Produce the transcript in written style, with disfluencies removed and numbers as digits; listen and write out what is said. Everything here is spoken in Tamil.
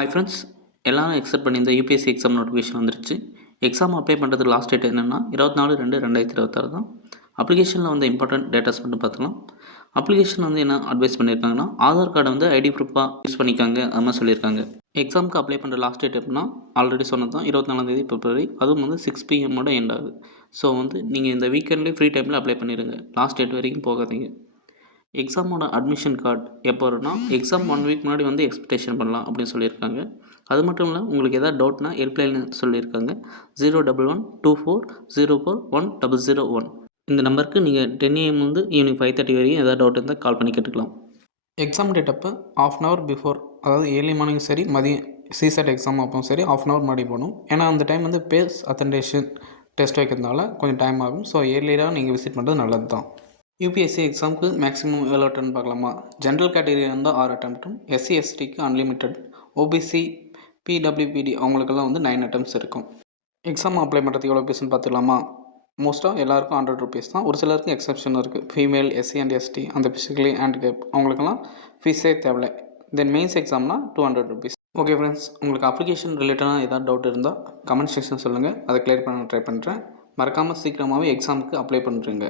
ஹாய் ஃப்ரெண்ட்ஸ், எல்லாரும் எக்ஸ்பெக்ட் பண்ணியிருந்த யூபிஎஸ்சி எக்ஸாம் நோட்டிஃபிகேஷன் வந்துருச்சு. எக்ஸாம் அப்ளை பண்ணுறதுக்கு லாஸ்ட் டேட் என்னென்னா 24/2/2026 தான். அப்ளிகேஷனில் வந்து இம்பார்ட்டன்ட் டேட்டாஸ் மட்டும் பார்த்துக்கலாம். அப்ளிகேஷன் வந்து என்ன அட்வைஸ் பண்ணியிருக்காங்கன்னா, ஆதார் கார்டை வந்து ஐடி ப்ரூஃபாக யூஸ் பண்ணிக்காங்க, அது மாதிரி சொல்லியிருக்காங்க. எக்ஸாமுக்கு அப்ளை பண்ணுற லாஸ்ட் டேட் எப்படின்னா, ஆல்ரெடி சொன்னது தான் 24 பிப்ரவரி. அதுவும் வந்து 6 PM எண்ட் ஆகுது. ஸோ வந்து நீங்கள் இந்த வீக்கெண்ட்லேயே ஃப்ரீ டைமில் அப்ளை பண்ணிடுங்க. லாஸ்ட் டேட் வரைக்கும் போகாதீங்க. எக்ஸாமோட அட்மிஷன் கார்டு எப்போ வரும்னா, எக்ஸாம் 1 வீக் முன்னாடி வந்து எக்ஸ்பெக்டேஷன் பண்ணலாம் அப்படின்னு சொல்லியிருக்காங்க. அது மட்டும் இல்லை, உங்களுக்கு எதாவது டவுட்னா ஹெல்ப்லைன் சொல்லியிருக்காங்க 01124041001. இந்த நம்பருக்கு நீங்கள் 10 AM வந்து ஈவினிங் 5:30 வரைக்கும் எதாவது டவுட் இருந்தால் கால் பண்ணி கேட்டுக்கலாம். எக்ஸாம் டேட் அப்போ 1/2 hour பிஃபோர், அதாவது ஏர்லி மார்னிங் சரி, மதியம் சிசெட் எக்ஸாம் அப்போ சரி 1/2 hour முன்னாடி போகணும். ஏன்னா அந்த டைம் வந்து பேஸ் அத்தன்டேஷன் டெஸ்ட் வைக்கிறதுனால கொஞ்சம் டைம் ஆகும். ஸோ ஏர்லியராக நீங்கள் விசிட் பண்ணுறது நல்லது தான். யூபிஎஸ்சி எக்ஸாமுக்கு மேக்ஸிமம் எவ்வளோ அட்டன் பார்க்கலாமா? ஜென்ரல் கேட்டகரி இருந்தால் 6 அட்டம்ப்ட்டும், எஸ்சி எஸ்டிக்கு அன்லிமிட்டட், ஓபிசி பிடபிள்யூபிடி அவங்களுக்கெல்லாம் வந்து 9 attempts இருக்கும். எக்ஸாம் அப்ளை பண்ணுறதுக்கு எவ்வளோ ஃபீஸ்னு பார்த்துக்கலாமா? மோஸ்ட்டாக எல்லாருக்கும் ₹100 தான். ஒரு சிலருக்கு எக்ஸப்ஷன் இருக்குது. ஃபீமேல், எஸ்சி அண்ட் எஸ்டி, அந்த ஃபிசிக்கலி ஹேண்டிகேப் அவங்களுக்கெல்லாம் ஃபீஸே தேவையில்லை. தென் மெயின்ஸ் எக்ஸாம்னா ₹200. ஓகே ஃப்ரெண்ட்ஸ், உங்களுக்கு அப்ளிகேஷன் ரிலேட்டடாக ஏதாவது டவுட் இருந்தால் கமெண்ட் செக்ஷன் சொல்லுங்கள், அதை கிளியர் பண்ண ட்ரை பண்ணுறேன். மறக்காமல் சீக்கிரமாகவே எக்ஸாமுக்கு அப்ளை பண்ணுறேங்க.